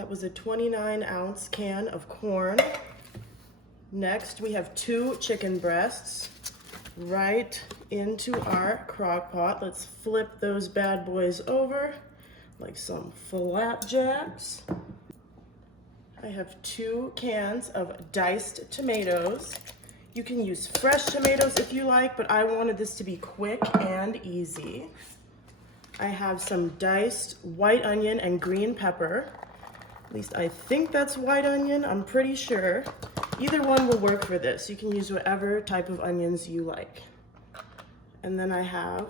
That was a 29-ounce can of corn. Next, we have 2 chicken breasts right into our crock pot. Let's flip those bad boys over like some flapjacks. I have 2 cans of diced tomatoes. You can use fresh tomatoes if you like, but I wanted this to be quick and easy. I have some diced white onion and green pepper. At least I think that's white onion, I'm pretty sure. Either one will work for this. You can use whatever type of onions you like. And then I have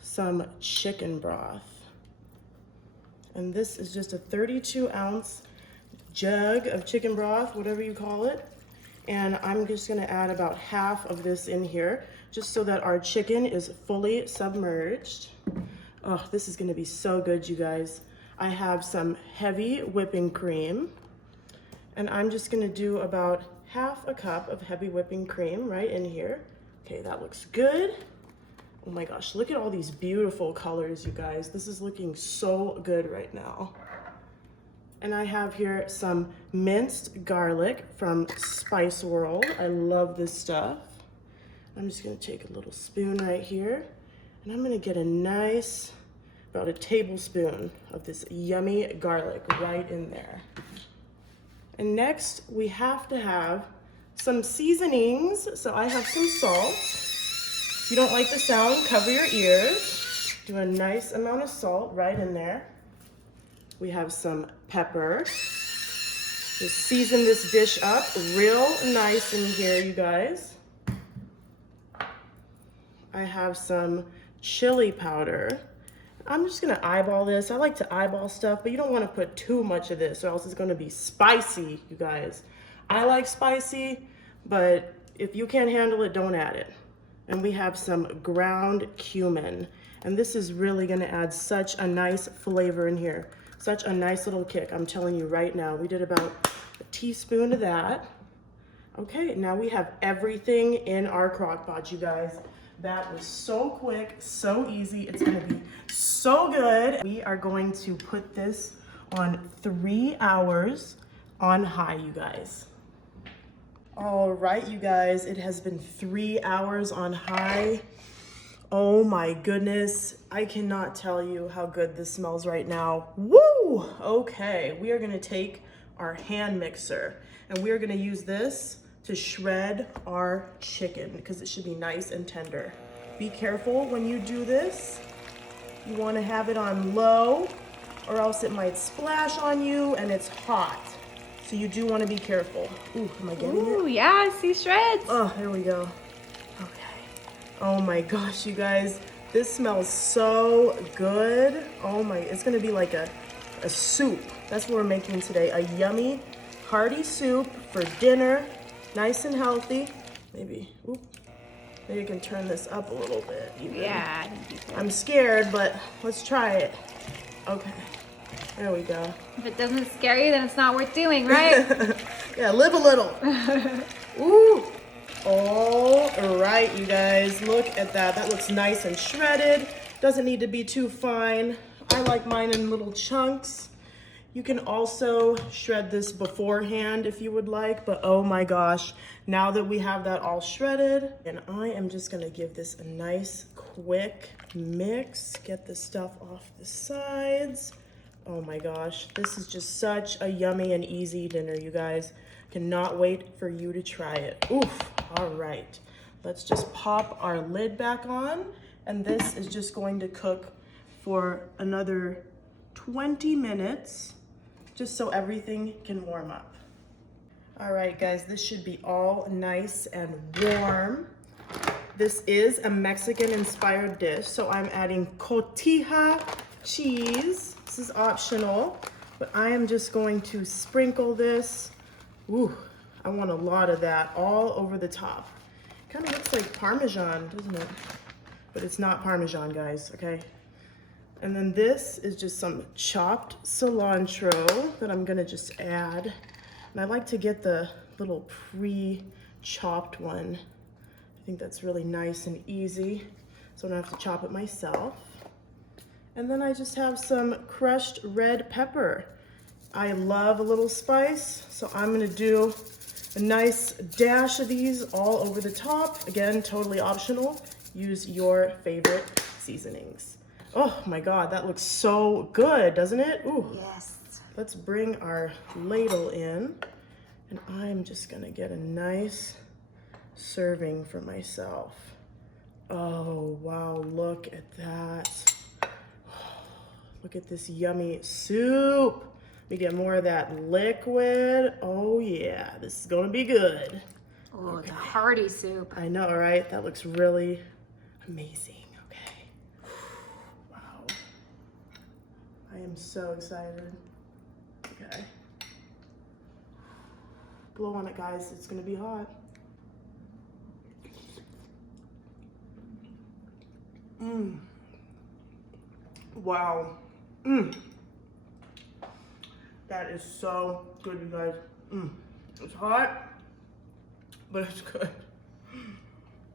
some chicken broth. And this is just a 32-ounce jug of chicken broth, whatever you call it. And I'm just gonna add about half of this in here, just so that our chicken is fully submerged. Oh, this is gonna be so good, you guys. I have some heavy whipping cream, and I'm just gonna do about half a cup of heavy whipping cream right in here. Okay, that looks good. Oh my gosh, look at all these beautiful colors, you guys. This is looking so good right now. And I have here some minced garlic from Spice World. I love this stuff. I'm just gonna take a little spoon right here, and I'm gonna get a nice, about a tablespoon of this yummy garlic right in there. And next, we have to have some seasonings. So I have some salt. If you don't like the sound, cover your ears. Do a nice amount of salt right in there. We have some pepper. Just season this dish up real nice in here, you guys. I have some chili powder. I'm just gonna eyeball this. I like to eyeball stuff, but you don't wanna put too much of this or else it's gonna be spicy, you guys. I like spicy, but if you can't handle it, don't add it. And we have some ground cumin. And this is really gonna add such a nice flavor in here. Such a nice little kick, I'm telling you right now. We did about a teaspoon of that. Okay, now we have everything in our crock pot, you guys. That was so quick, so easy. It's gonna be so good. We are going to put this on 3 hours on high, you guys. All right, you guys, it has been 3 hours on high. Oh my goodness, I cannot tell you how good this smells right now. Woo! Okay, we are gonna take our hand mixer and we are gonna use this to shred our chicken because it should be nice and tender. Be careful when you do this. You wanna have it on low or else it might splash on you and it's hot. So you do wanna be careful. Ooh, am I getting it? Ooh, yeah, I see shreds. Oh, there we go. Okay. Oh my gosh, you guys. This smells so good. Oh my, it's gonna be like a soup. That's what we're making today. A yummy, hearty soup for dinner. Nice and healthy. Maybe you can turn this up a little bit. Even. Yeah. I'm scared, but let's try it. Okay, there we go. If it doesn't scare you, then it's not worth doing, right? Yeah, live a little. Ooh. All right, you guys, look at that. That looks nice and shredded. Doesn't need to be too fine. I like mine in little chunks. You can also shred this beforehand if you would like, but oh my gosh, now that we have that all shredded, and I am just gonna give this a nice quick mix, get the stuff off the sides. Oh my gosh, this is just such a yummy and easy dinner, you guys. Cannot wait for you to try it. Oof, all right. Let's just pop our lid back on, and this is just going to cook for another 20 minutes, just so everything can warm up. All right, guys, this should be all nice and warm. This is a Mexican-inspired dish, so I'm adding cotija cheese. This is optional, but I am just going to sprinkle this. Ooh, I want a lot of that all over the top. Kind of looks like Parmesan, doesn't it? But it's not Parmesan, guys, okay? And then this is just some chopped cilantro that I'm gonna just add. And I like to get the little pre-chopped one. I think that's really nice and easy, so I don't have to chop it myself. And then I just have some crushed red pepper. I love a little spice, so I'm gonna do a nice dash of these all over the top. Again, totally optional. Use your favorite seasonings. Oh my God, that looks so good, doesn't it? Ooh. Yes. Let's bring our ladle in, and I'm just gonna get a nice serving for myself. Oh, wow, look at that. Look at this yummy soup. We get more of that liquid. Oh yeah, this is gonna be good. Oh, okay. The hearty soup. I know, right? That looks really amazing. Okay. Wow. I am so excited. Okay. Blow on it, guys. It's gonna be hot. Mmm. Wow. Mmm. That is so good, you guys. Mmm. It's hot, but it's good.